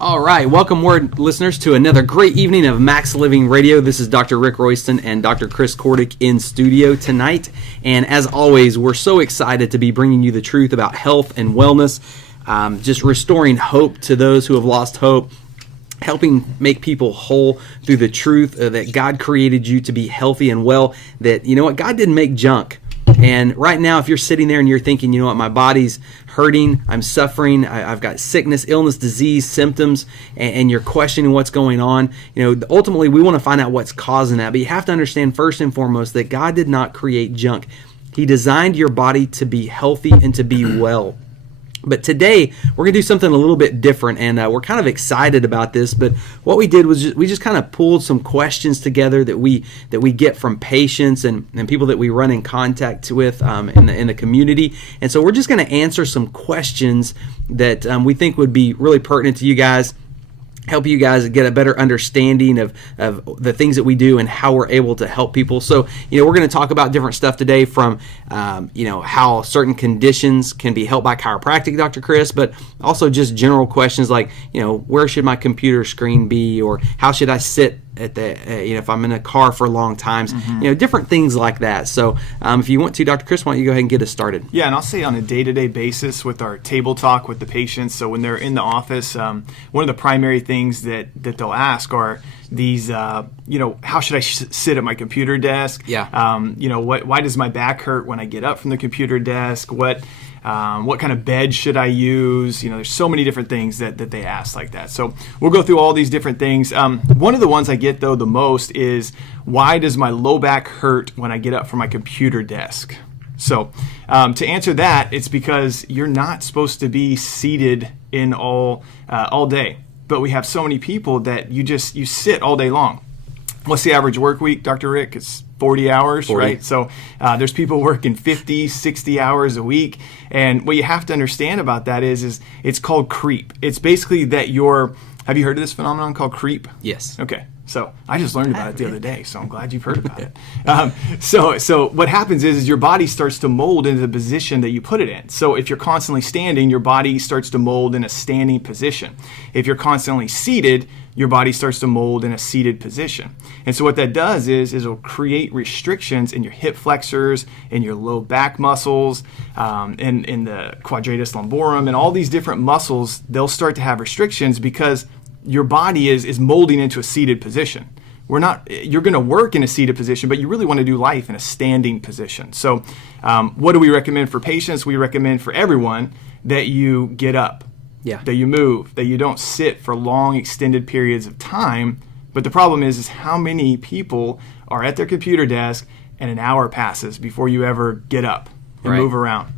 All right, welcome, Word listeners, to another great evening of Max Living Radio. This is Dr. Rick Royston and Dr. Chris Kordic in studio tonight. And as always, we're so excited to be bringing you the truth about health and wellness, just restoring hope to those who have lost hope, helping make people whole through the truth that God created you to be healthy and well, that, you know what, God didn't make junk. And right now, if you're sitting there and you're thinking, you know what, my body's hurting, I'm suffering, I've got sickness, illness, disease, symptoms, and you're questioning what's going on, you know, ultimately we want to find out what's causing that. But you have to understand first and foremost that God did not create junk. He designed your body to be healthy and to be well. But today, we're going to do something a little bit different, and we're kind of excited about this. But what we did was we just kind of pulled some questions together that we get from patients and people that we run in contact with in the community. And so we're just going to answer some questions that we think would be really pertinent to you guys, help you guys get a better understanding of the things that we do and how we're able to help people. So, you know, we're going to talk about different stuff today from, how certain conditions can be helped by chiropractic, Dr. Chris, but also just general questions like, you know, where should my computer screen be, or how should I sit at the, if I'm in a car for long times, different things like that. So if you want to, Dr. Chris, why don't you go ahead and get us started? Yeah, and I'll say on a day-to-day basis with our table talk with the patients, so when they're in the office, one of the primary things that they'll ask are these, how should I sit at my computer desk? Yeah. Why does my back hurt when I get up from the computer desk? What kind of bed should I use? There's so many different things that they ask like that. So we'll go through all these different things. One of the ones I get, though, the most is, why does my low back hurt when I get up from my computer desk? So to answer that, it's because you're not supposed to be seated in all day. But we have so many people that you sit all day long. What's the average work week, Dr. Rick? It's 40 hours, 40. Right? So there's people working 50, 60 hours a week. And what you have to understand about that is it's called creep. It's basically that have you heard of this phenomenon called creep? Yes. Okay. So I just learned about it the other day, so I'm glad you've heard about it. So what happens is your body starts to mold into the position that you put it in. So if you're constantly standing, your body starts to mold in a standing position. If you're constantly seated, your body starts to mold in a seated position. And so what that does is it'll create restrictions in your hip flexors, in your low back muscles, in the quadratus lumborum, and all these different muscles. They'll start to have restrictions because your body is molding into a seated position. You're going to work in a seated position, but you really want to do life in a standing position. So what do we recommend for patients? We recommend for everyone that you get up, that you move, that you don't sit for long extended periods of time. But the problem is how many people are at their computer desk and an hour passes before you ever get up and move around.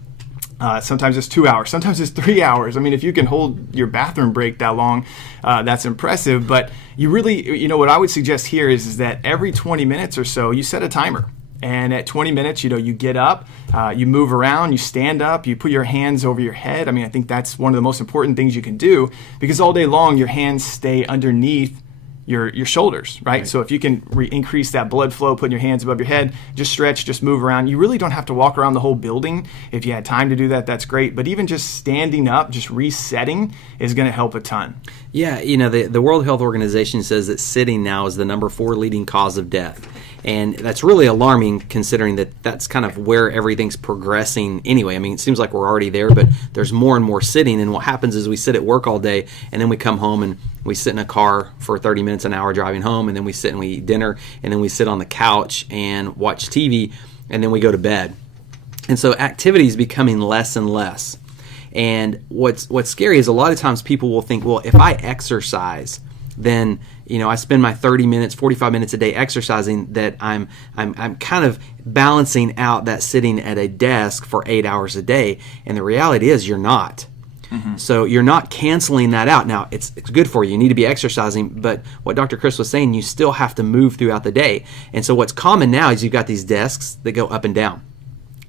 Sometimes it's 2 hours, sometimes it's 3 hours. I mean, if you can hold your bathroom break that long, that's impressive. But you really, what I would suggest here is that every 20 minutes or so, you set a timer. And at 20 minutes, you get up, you move around, you stand up, you put your hands over your head. I mean, I think that's one of the most important things you can do, because all day long, your hands stay underneath your shoulders, right? So if you can increase that blood flow, putting your hands above your head, just stretch, just move around. You really don't have to walk around the whole building. If you had time to do that, that's great. But even just standing up, just resetting is going to help a ton. Yeah, the World Health Organization says that sitting now is the number 4 leading cause of death. And that's really alarming, considering that that's kind of where everything's progressing anyway. I mean, it seems like we're already there, but there's more and more sitting. And what happens is we sit at work all day, and then we come home and we sit in a car for 30 minutes, an hour driving home, and then we sit and we eat dinner, and then we sit on the couch and watch TV, and then we go to bed. And so activity is becoming less and less. And what's scary is a lot of times people will think, well, if I exercise, then I spend my 30 minutes, 45 minutes a day exercising, that I'm kind of balancing out that sitting at a desk for 8 hours a day. And the reality is you're not. Mm-hmm. So you're not canceling that out. Now, it's good for you. You need to be exercising, but what Dr. Chris was saying, you still have to move throughout the day. And so what's common now is you've got these desks that go up and down.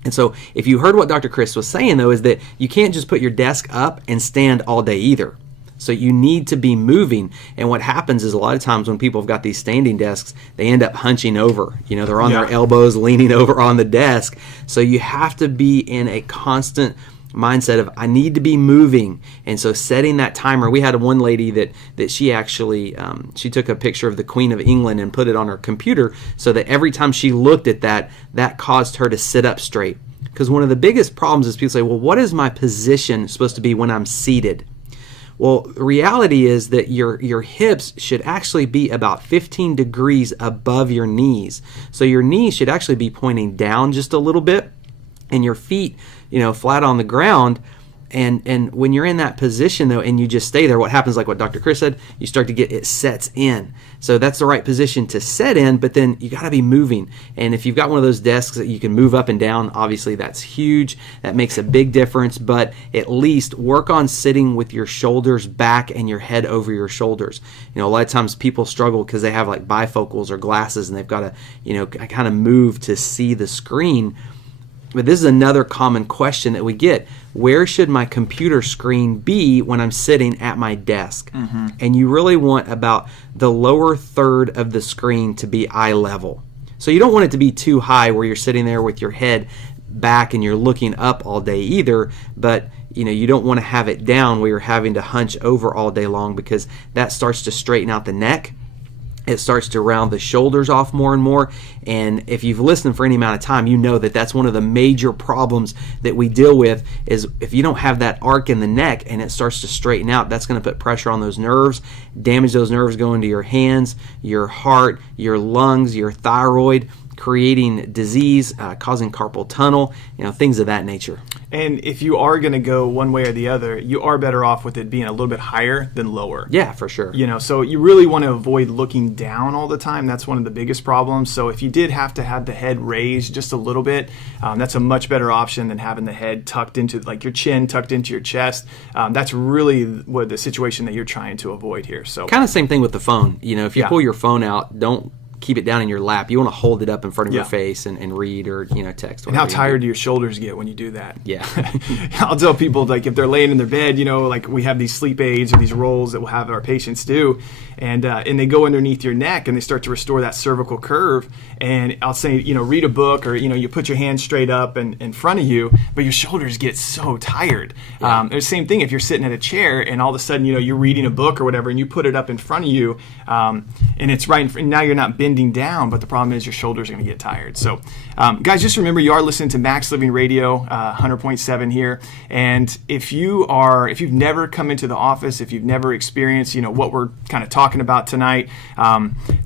And so if you heard what Dr. Chris was saying, though, is that you can't just put your desk up and stand all day either. So you need to be moving. And what happens is a lot of times when people have got these standing desks, they end up hunching over. They're on their elbows, leaning over on the desk. So you have to be in a constant mindset of I need to be moving. And so setting that timer. We had one lady that she actually she took a picture of the Queen of England and put it on her computer so that every time she looked at that caused her to sit up straight. Because one of the biggest problems is people say, well, what is my position supposed to be when I'm seated? Well, the reality is that your hips should actually be about 15 degrees above your knees. So your knees should actually be pointing down just a little bit, and your feet, flat on the ground. And when you're in that position, though, and you just stay there, what happens, like what Dr. Chris said, you start to get, it sets in. So that's the right position to set in, but then you got to be moving. And if you've got one of those desks that you can move up and down, obviously that's huge. That makes a big difference, but at least work on sitting with your shoulders back and your head over your shoulders. A lot of times people struggle because they have like bifocals or glasses and they've got to, kind of move to see the screen. But this is another common question that we get. Where should my computer screen be when I'm sitting at my desk? Mm-hmm. And you really want about the lower third of the screen to be eye level. So you don't want it to be too high where you're sitting there with your head back and you're looking up all day either, but you don't want to have it down where you're having to hunch over all day long, because that starts to straighten out the neck. It starts to round the shoulders off more and more. And if you've listened for any amount of time, you know that that's one of the major problems that we deal with, is if you don't have that arc in the neck and it starts to straighten out, that's going to put pressure on those nerves, damage those nerves going to your hands, your heart, your lungs, your thyroid, creating disease, causing carpal tunnel, things of that nature. And if you are going to go one way or the other, you are better off with it being a little bit higher than lower. Yeah, for sure. So you really want to avoid looking down all the time. That's one of the biggest problems. So if you did have to have the head raised just a little bit, that's a much better option than having the head tucked into, like your chin tucked into your chest. That's really what the situation that you're trying to avoid here. So kind of same thing with the phone. If you pull your phone out, don't keep it down in your lap. You want to hold it up in front of your face and read or text. And how tired do your shoulders get when you do that? Yeah. I'll tell people, like, if they're laying in their bed, like we have these sleep aids or these rolls that we'll have our patients do, and they go underneath your neck and they start to restore that cervical curve. And I'll say, read a book, or you put your hands straight up and in front of you, but your shoulders get so tired. Yeah. The same thing if you're sitting at a chair and all of a sudden you're reading a book or whatever, and you put it up in front of you, and it's right in front, now you're not bending down, but the problem is your shoulders are going to get tired. So guys, just remember, you are listening to Max Living Radio, 100.7 here. And if you've never come into the office, if you've never experienced what we're kind of talking about tonight,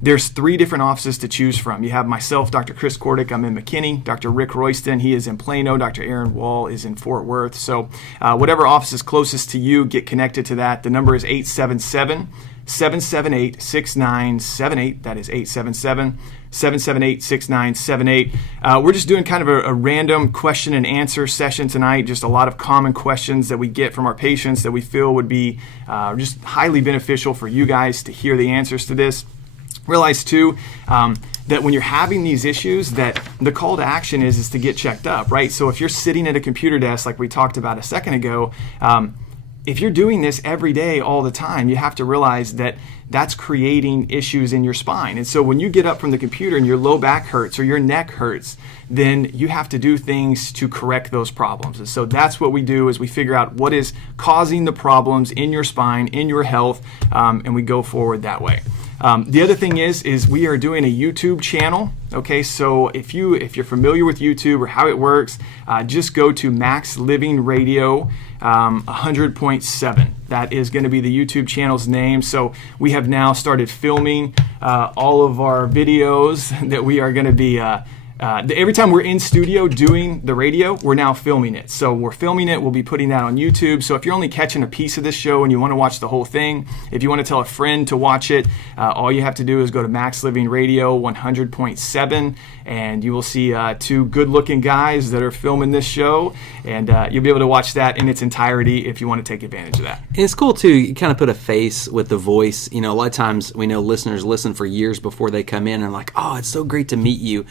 there's 3 different offices to choose from. You have myself, Dr. Chris Kordic. I'm in McKinney. Dr. Rick Royston, he is in Plano. Dr. Aaron Wall is in Fort Worth. So whatever office is closest to you, get connected to that. The number is 877-778-6978. That is 877-778-6978. We're just doing kind of a random question and answer session tonight. Just a lot of common questions that we get from our patients that we feel would be just highly beneficial for you guys to hear the answers to this. Realize too that when you're having these issues, that the call to action is to get checked up, right? So if you're sitting at a computer desk like we talked about a second ago, if you're doing this every day, all the time, you have to realize that that's creating issues in your spine. And so when you get up from the computer and your low back hurts or your neck hurts, then you have to do things to correct those problems. And so that's what we do, is we figure out what is causing the problems in your spine, in your health, and we go forward that way. The other thing is we are doing a YouTube channel. Okay, so if you're familiar with YouTube or how it works, just go to Max Living Radio 100.7. That is going to be the YouTube channel's name. So we have now started filming all of our videos that we are going to be every time we're in studio doing the radio, we're now filming it. So we're filming it. We'll be putting that on YouTube. So if you're only catching a piece of this show and you want to watch the whole thing, if you want to tell a friend to watch it, all you have to do is go to Max Living Radio 100.7, and you will see 2 good-looking guys that are filming this show, and you'll be able to watch that in its entirety if you want to take advantage of that. And it's cool too. You kind of put a face with the voice. A lot of times we know listeners listen for years before they come in and like, oh, it's so great to meet you.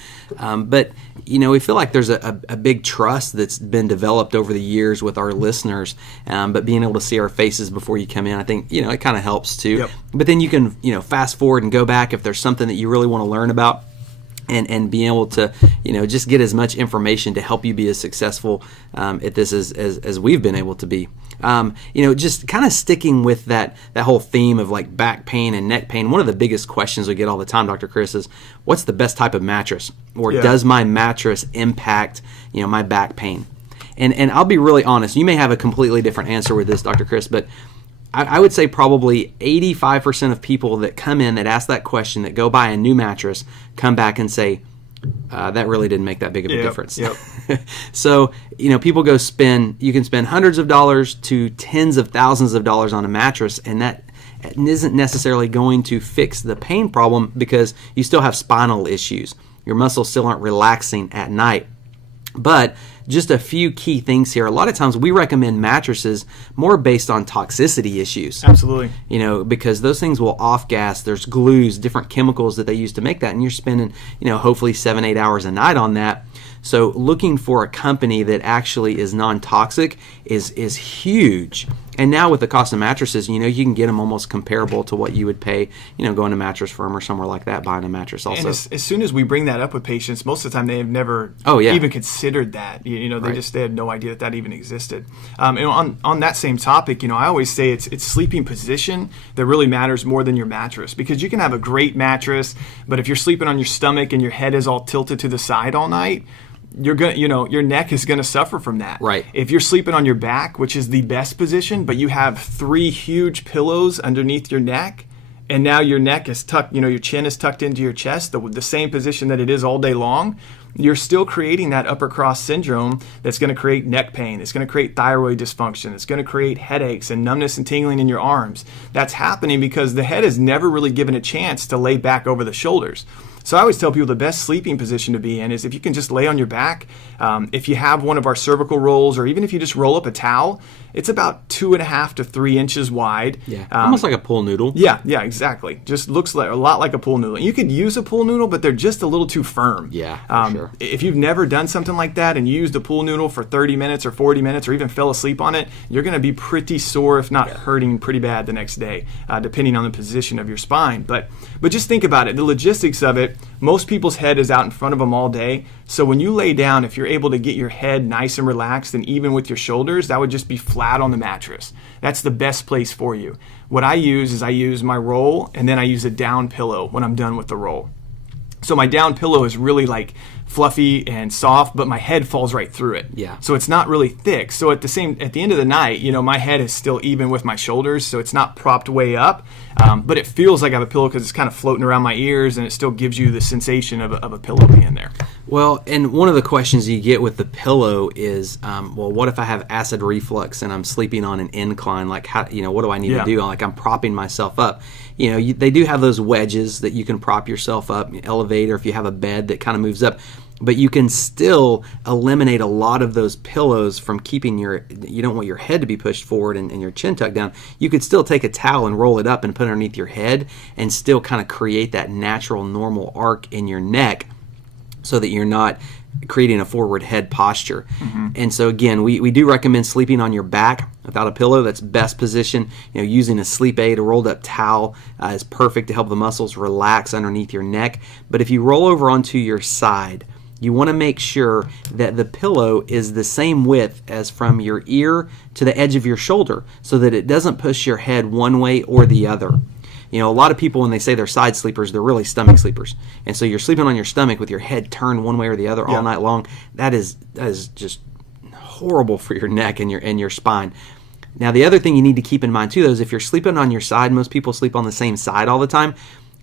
But we feel like there's a big trust that's been developed over the years with our listeners. But being able to see our faces before you come in, I think it kind of helps too. Yep. But then you can fast forward and go back if there's something that you really want to learn about. and being able to, just get as much information to help you be as successful at this as we've been able to be. Just kind of sticking with that whole theme of like back pain and neck pain. One of the biggest questions we get all the time, Dr. Chris, is what's the best type of mattress? Or does my mattress impact, my back pain? And I'll be really honest. You may have a completely different answer with this, Dr. Chris, but I would say probably 85% of people that come in that ask that question, that go buy a new mattress, come back and say, that really didn't make that big of a difference. Yep. So, people you can spend hundreds of dollars to tens of thousands of dollars on a mattress, and that isn't necessarily going to fix the pain problem because you still have spinal issues. Your muscles still aren't relaxing at night. But just a few key things here. A lot of times we recommend mattresses more based on toxicity issues. Absolutely. Because those things will off-gas. There's glues, different chemicals that they use to make that, and you're spending, hopefully 7-8 hours a night on that. So looking for a company that actually is non-toxic is huge. And now with the cost of mattresses, you can get them almost comparable to what you would pay, going to Mattress Firm or somewhere like that, buying a mattress also. And as soon as we bring that up with patients, most of the time they have never even considered that. They had no idea that even existed. And on that same topic, I always say it's sleeping position that really matters more than your mattress, because you can have a great mattress, but if you're sleeping on your stomach and your head is all tilted to the side all night, you're gonna, your neck is gonna suffer from that. Right. If you're sleeping on your back, which is the best position, but you have 3 huge pillows underneath your neck, and now your neck is tucked, your chin is tucked into your chest, the same position that it is all day long, you're still creating that upper cross syndrome that's going to create neck pain. It's going to create thyroid dysfunction. It's going to create headaches and numbness and tingling in your arms. That's happening because the head is never really given a chance to lay back over the shoulders. So I always tell people the best sleeping position to be in is if you can just lay on your back. If you have one of our cervical rolls, or even if you just roll up a towel, it's about 2.5 to 3 inches wide. Yeah, almost like a pool noodle. Yeah, exactly. Just looks like a lot like a pool noodle. You could use a pool noodle, but they're just a little too firm. Yeah, for sure. If you've never done something like that and used a pool noodle for 30 minutes or 40 minutes or even fell asleep on it, you're going to be pretty sore, if not hurting pretty bad the next day, depending on the position of your spine. But just think about it. The logistics of it, most people's head is out in front of them all day. So when you lay down, if you're able to get your head nice and relaxed and even with your shoulders, that would just be flat on the mattress. That's the best place for you. What I use is my roll, and then I use a down pillow when I'm done with the roll. So my down pillow is really like fluffy and soft, but my head falls right through it. Yeah. So it's not really thick. So at the end of the night, my head is still even with my shoulders, so it's not propped way up, but it feels like I have a pillow because it's kind of floating around my ears, and it still gives you the sensation of a pillow being there. Well, and one of the questions you get with the pillow is, what if I have acid reflux and I'm sleeping on an incline? Like, how, what do I need to do? Like, I'm propping myself up. They do have those wedges that you can prop yourself up, elevator if you have a bed that kind of moves up. But you can still eliminate a lot of those pillows from keeping you don't want your head to be pushed forward and your chin tucked down. You could still take a towel and roll it up and put it underneath your head and still kind of create that natural, normal arc in your neck so that you're not creating a forward head posture. Mm-hmm. And so again, we do recommend sleeping on your back without a pillow. That's best position. Using a sleep aid, a rolled up towel is perfect to help the muscles relax underneath your neck. But if you roll over onto your side, you want to make sure that the pillow is the same width as from your ear to the edge of your shoulder so that it doesn't push your head one way or the other. A lot of people, when they say they're side sleepers, they're really stomach sleepers. And so you're sleeping on your stomach with your head turned one way or the other all night long. That is just horrible for your neck and your spine. Now, the other thing you need to keep in mind, too, though, is if you're sleeping on your side, most people sleep on the same side all the time,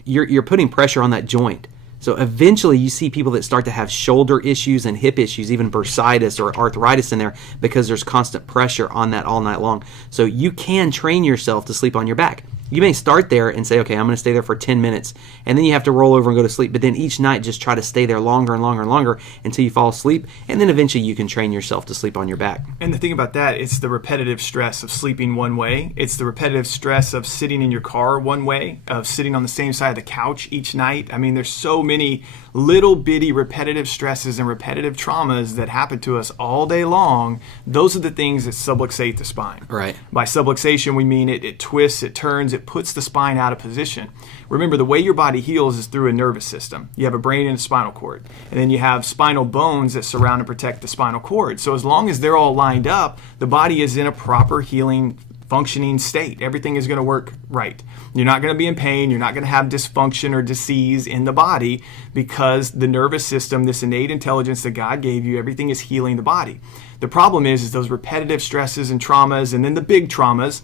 you're putting pressure on that joint. So eventually you see people that start to have shoulder issues and hip issues, even bursitis or arthritis in there, because there's constant pressure on that all night long. So you can train yourself to sleep on your back. You may start there and say, okay, I'm going to stay there for 10 minutes, and then you have to roll over and go to sleep. But then each night, just try to stay there longer and longer and longer until you fall asleep, and then eventually you can train yourself to sleep on your back. And the thing about that, it's the repetitive stress of sleeping one way. It's the repetitive stress of sitting in your car one way, of sitting on the same side of the couch each night. I mean, there's so many little bitty repetitive stresses and repetitive traumas that happen to us all day long. Those are the things that subluxate the spine. Right. By subluxation, we mean it twists, it turns, it puts the spine out of position. Remember, the way your body heals is through a nervous system. You have a brain and a spinal cord, and then you have spinal bones that surround and protect the spinal cord. So as long as they're all lined up, the body is in a proper healing, functioning state. Everything is going to work right. You're not going to be in pain. You're not going to have dysfunction or disease in the body, because the nervous system, this innate intelligence that God gave you, everything is healing the body. The problem is those repetitive stresses and traumas, and then the big traumas,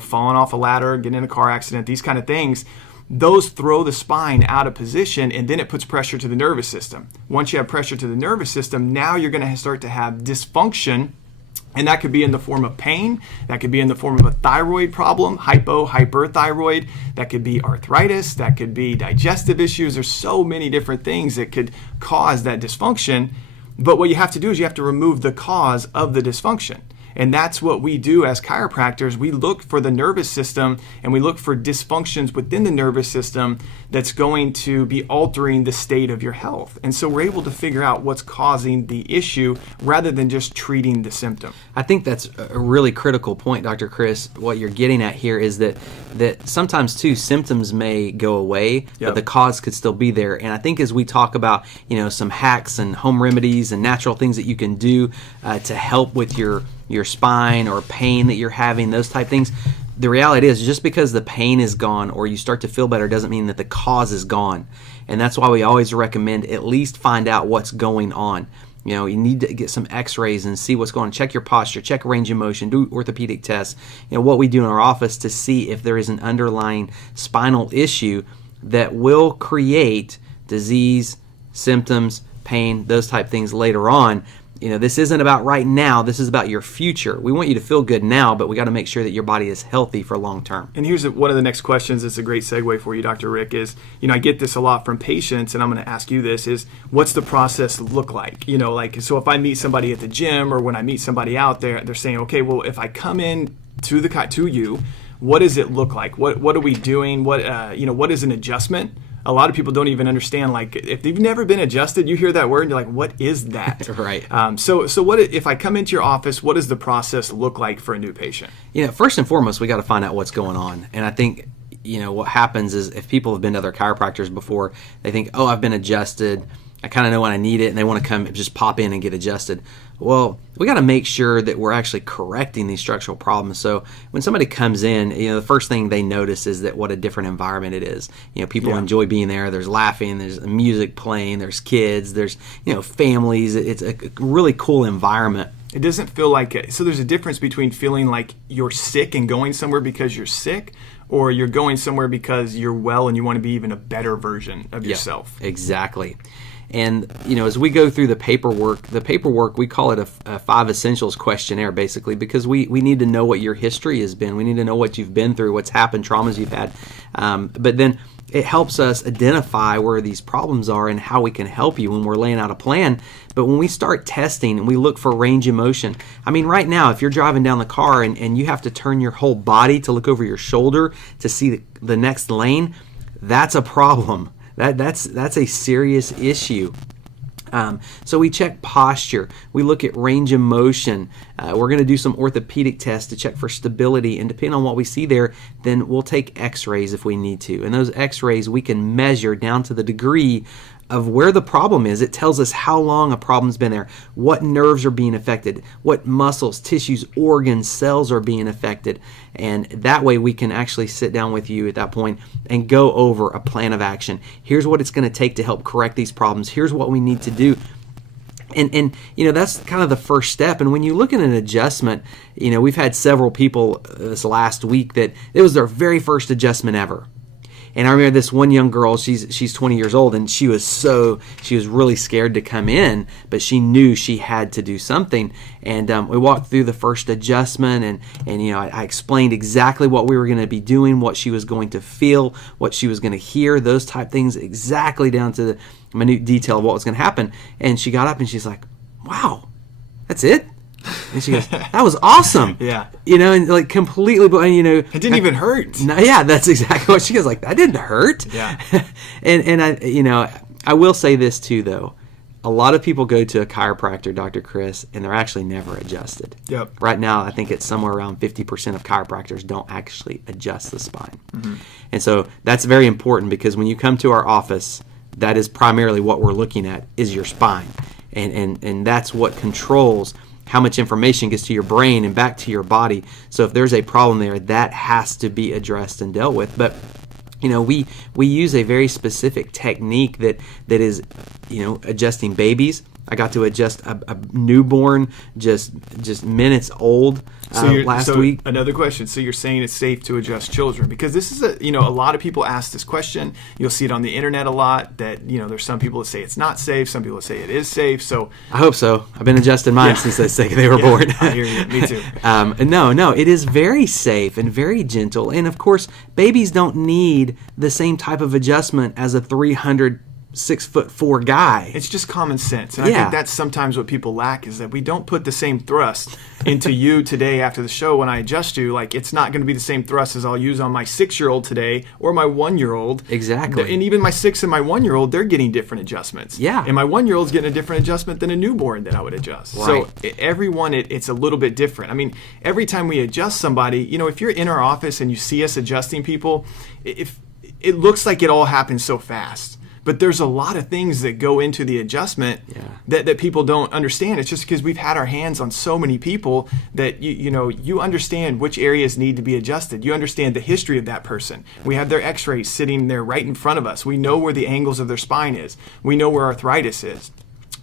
falling off a ladder, getting in a car accident, these kind of things, those throw the spine out of position, and then it puts pressure to the nervous system. Once you have pressure to the nervous system, now you're going to start to have dysfunction. And that could be in the form of pain. That could be in the form of a thyroid problem, hyperthyroid. That could be arthritis. That could be digestive issues. There's so many different things that could cause that dysfunction. But what you have to do is you have to remove the cause of the dysfunction. And that's what we do as chiropractors. We look for the nervous system, and we look for dysfunctions within the nervous system that's going to be altering the state of your health. And so we're able to figure out what's causing the issue rather than just treating the symptom. I think that's a really critical point, Dr. Chris. What you're getting at here is that sometimes too, symptoms may go away, but the cause could still be there. And I think as we talk about, some hacks and home remedies and natural things that you can do to help with your spine or pain that you're having, those type things, the reality is just because the pain is gone or you start to feel better doesn't mean that the cause is gone. And that's why we always recommend at least find out what's going on. You need to get some x-rays and see what's going on. Check your posture, check range of motion, do orthopedic tests. What we do in our office to see if there is an underlying spinal issue that will create disease, symptoms, pain, those type things later on. This isn't about right now. This is about your future. We want you to feel good now, but we got to make sure that your body is healthy for long term. And here's one of the next questions. It's a great segue for you, Dr. Rick, is, I get this a lot from patients, and I'm going to ask you this, is what's the process look like? So if I meet somebody at the gym or when I meet somebody out there, they're saying, okay, well, if I come in to you, what does it look like? What are we doing? What is an adjustment? A lot of people don't even understand, if they've never been adjusted, you hear that word and you're like, what is that? Right. So what if I come into your office, what does the process look like for a new patient? First and foremost, we got to find out what's going on. And I think, what happens is if people have been to other chiropractors before, they think, oh, I've been adjusted. I kind of know when I need it, and they want to come just pop in and get adjusted. Well, we got to make sure that we're actually correcting these structural problems. So when somebody comes in, the first thing they notice is that what a different environment it is. People enjoy being there. There's laughing, there's music playing, there's kids, there's families. It's a really cool environment. It doesn't feel like it. So there's a difference between feeling like you're sick and going somewhere because you're sick, or you're going somewhere because you're well and you want to be even a better version of yourself. Exactly. And, as we go through the paperwork, we call it a 5 essentials questionnaire, basically, because we need to know what your history has been. We need to know what you've been through, what's happened, traumas you've had. But then it helps us identify where these problems are and how we can help you when we're laying out a plan. But when we start testing and we look for range of motion, right now, if you're driving down the car and you have to turn your whole body to look over your shoulder to see the next lane, that's a problem. That's a serious issue. So we check posture. We look at range of motion. We're going to do some orthopedic tests to check for stability. And depending on what we see there, then we'll take x-rays if we need to. And those x-rays we can measure down to the degree of where the problem is. It tells us how long a problem's been there, what nerves are being affected, what muscles, tissues, organs, cells are being affected. And that way we can actually sit down with you at that point and go over a plan of action. Here's what it's going to take to help correct these problems. Here's what we need to do. And that's kind of the first step. And when you look at an adjustment, we've had several people this last week that it was their very first adjustment ever. And I remember this one young girl, she's 20 years old, and she was really scared to come in, but she knew she had to do something. And we walked through the first adjustment, and I explained exactly what we were going to be doing, what she was going to feel, what she was going to hear, those type things, exactly down to the minute detail of what was going to happen. And she got up and she's like, "Wow, that's it?" And she goes, "That was awesome." Yeah. And completely, it didn't even hurt. No, yeah, that's exactly what she goes, that didn't hurt. Yeah. and I will say this too, though. a lot of people go to a chiropractor, Dr. Chris, and they're actually never adjusted. Yep. Right now, I think it's somewhere around 50% of chiropractors don't actually adjust the spine. Mm-hmm. And so that's very important, because when you come to our office, that is primarily what we're looking at, is your spine. And that's what controls how much information gets to your brain and back to your body. So if there's a problem there, that has to be addressed and dealt with. But we use a very specific technique that is, adjusting babies. I got to adjust a newborn, just minutes old, last week. Another question. So you're saying it's safe to adjust children? Because this is a lot of people ask this question. You'll see it on the internet a lot, that, there's some people that say it's not safe. Some people that say it is safe. So I hope so. I've been adjusting mine since they were born. I hear you. Me too. No, it is very safe and very gentle. And of course, babies don't need the same type of adjustment as a 6'4" guy. It's just common sense. And I think that's sometimes what people lack, is that we don't put the same thrust into you today after the show when I adjust you. Like, it's not going to be the same thrust as I'll use on my 6-year-old today or my 1-year-old. Exactly. And even my 6 and my 1-year-old, they're getting different adjustments. Yeah. And my 1-year-old's getting a different adjustment than a newborn that I would adjust. Right. So everyone, it's a little bit different. I mean, every time we adjust somebody, if you're in our office and you see us adjusting people, if it looks like it all happens so fast. But there's a lot of things that go into the adjustment that people don't understand. It's just because we've had our hands on so many people that you understand which areas need to be adjusted. You understand the history of that person. We have their x-rays sitting there right in front of us. We know where the angles of their spine is. We know where arthritis is.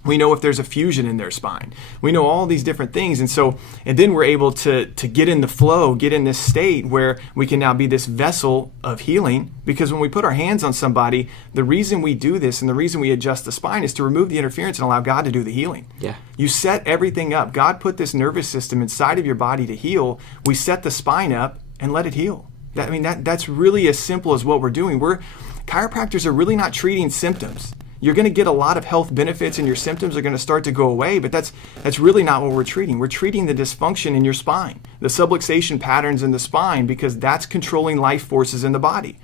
We know if there's a fusion in their spine. We know all these different things. And then we're able to get in the flow, get in this state where we can now be this vessel of healing. Because when we put our hands on somebody, the reason we do this and the reason we adjust the spine is to remove the interference and allow God to do the healing. Yeah. You set everything up. God put this nervous system inside of your body to heal. We set the spine up and let it heal. That's really as simple as what we're doing. Chiropractors are really not treating symptoms. You're going to get a lot of health benefits and your symptoms are going to start to go away, but that's really not what we're treating. We're treating the dysfunction in your spine, the subluxation patterns in the spine, because that's controlling life forces in the body.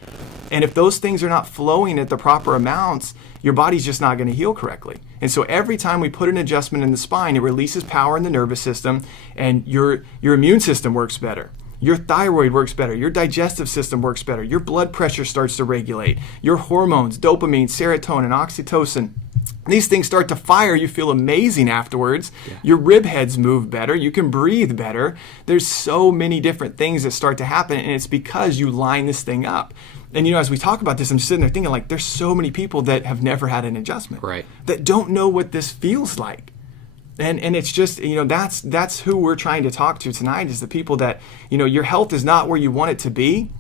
And if those things are not flowing at the proper amounts, your body's just not going to heal correctly. And so every time we put an adjustment in the spine, it releases power in the nervous system, and your immune system works better. Your thyroid works better. Your digestive system works better. Your blood pressure starts to regulate. Your hormones, dopamine, serotonin, oxytocin, these things start to fire. You feel amazing afterwards. Yeah. Your rib heads move better. You can breathe better. There's so many different things that start to happen, and it's because you line this thing up. And as we talk about this, I'm sitting there thinking, like, there's so many people that have never had an adjustment, right, that don't know what this feels like. And it's just, that's who we're trying to talk to tonight, is the people that, your health is not where you want it to be,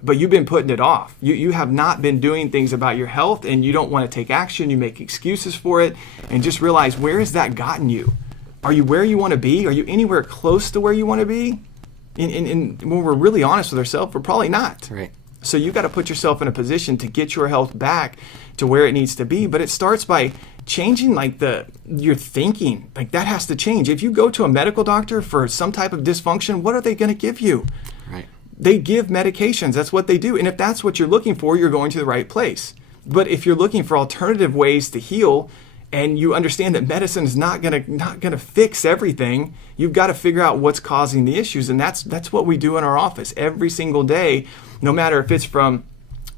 but you've been putting it off. You have not been doing things about your health, and you don't want to take action. You make excuses for it, and just realize, where has that gotten you? Are you where you want to be? Are you anywhere close to where you want to be? And when we're really honest with ourselves, we're probably not. Right. So you got to put yourself in a position to get your health back to where it needs to be. But it starts by changing your thinking. Like, that has to change. If you go to a medical doctor for some type of dysfunction, what are they going to give you? Right. They give medications. That's what they do. And if that's what you're looking for, you're going to the right place. But if you're looking for alternative ways to heal, and you understand that medicine is not gonna fix everything, you've got to figure out what's causing the issues. And that's what we do in our office every single day, no matter if it's from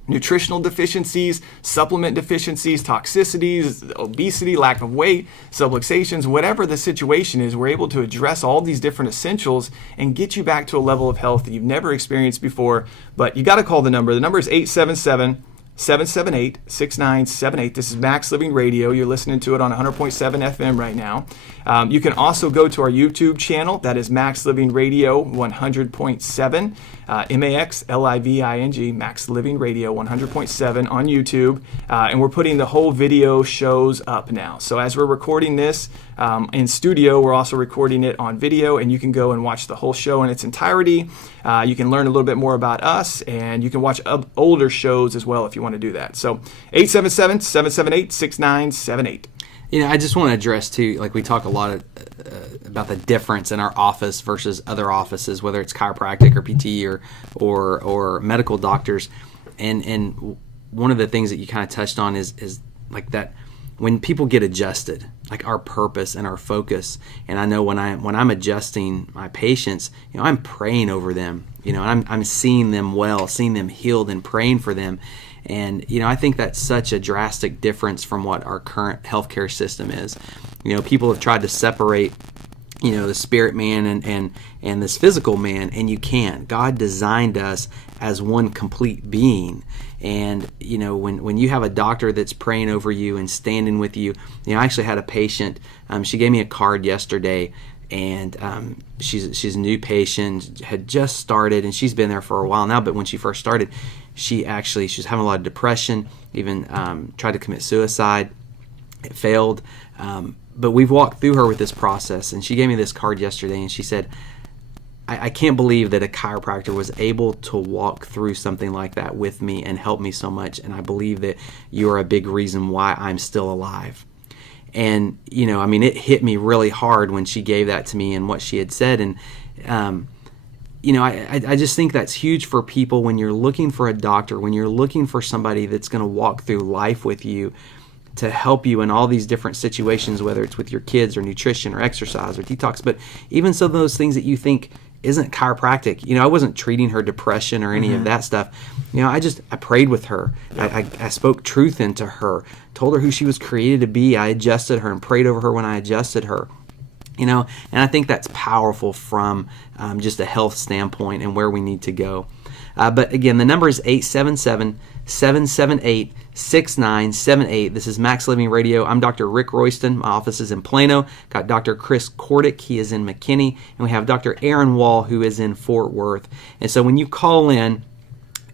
nutritional deficiencies, supplement deficiencies, toxicities, obesity, lack of weight, subluxations, whatever the situation is. We're able to address all these different essentials and get you back to a level of health that you've never experienced before. But you got to call the number. The number is 877-778-6978. This is Max Living Radio. You're listening to it on 100.7 FM right now. You can also go to our YouTube channel. That is Max Living Radio 100.7. MAXLIVING, Max Living Radio 100.7 on YouTube. And we're putting the whole video shows up now. So as we're recording this in studio, we're also recording it on video, and you can go and watch the whole show in its entirety. You can learn a little bit more about us, and you can watch older shows as well if you want to do that. So 877-778-6978. I just want to address too, like, we talk a lot about the difference in our office versus other offices, whether it's chiropractic or PT or medical doctors. And one of the things that you kind of touched on is like that when people get adjusted, like our purpose and our focus, and I know when I'm adjusting my patients, I'm praying over them, and I'm seeing them well, seeing them healed, and praying for them. And I think that's such a drastic difference from what our current healthcare system is. People have tried to separate the spirit man and this physical man, and you can't. God designed us as one complete being. And when you have a doctor that's praying over you and standing with you, I actually had a patient. She gave me a card yesterday, and she's a new patient, had just started, and she's been there for a while now. But when she first started, she was having a lot of depression, even tried to commit suicide. It failed. But we've walked through her with this process, and she gave me this card yesterday, and she said, I can't believe that a chiropractor was able to walk through something like that with me and help me so much, and I believe that you are a big reason why I'm still alive. And, it hit me really hard when she gave that to me and what she had said. And, I just think that's huge for people when you're looking for a doctor, when you're looking for somebody that's going to walk through life with you to help you in all these different situations, whether it's with your kids or nutrition or exercise or detox, but even some of those things that you think isn't chiropractic. I wasn't treating her depression or any of that stuff. I prayed with her. I spoke truth into her, told her who she was created to be. I adjusted her and prayed over her when I adjusted her. And I think that's powerful from just a health standpoint and where we need to go. But again, the number is 877-778-6978. This is Max Living Radio. I'm Dr. Rick Royston. My office is in Plano. Got Dr. Chris Kordic. He is in McKinney. And we have Dr. Aaron Wall, who is in Fort Worth. And so when you call in,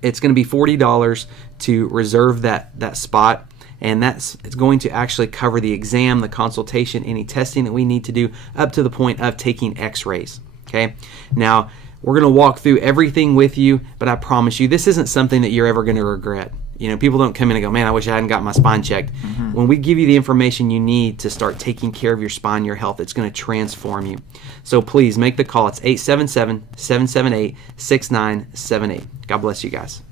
it's going to be $40 to reserve that spot. And it's going to actually cover the exam, the consultation, any testing that we need to do up to the point of taking x-rays. Okay? Now, we're going to walk through everything with you, but I promise you, this isn't something that you're ever going to regret. People don't come in and go, man, I wish I hadn't got my spine checked. When we give you the information you need to start taking care of your spine, your health, it's going to transform you. So please make the call. It's 877-778-6978. God bless you guys.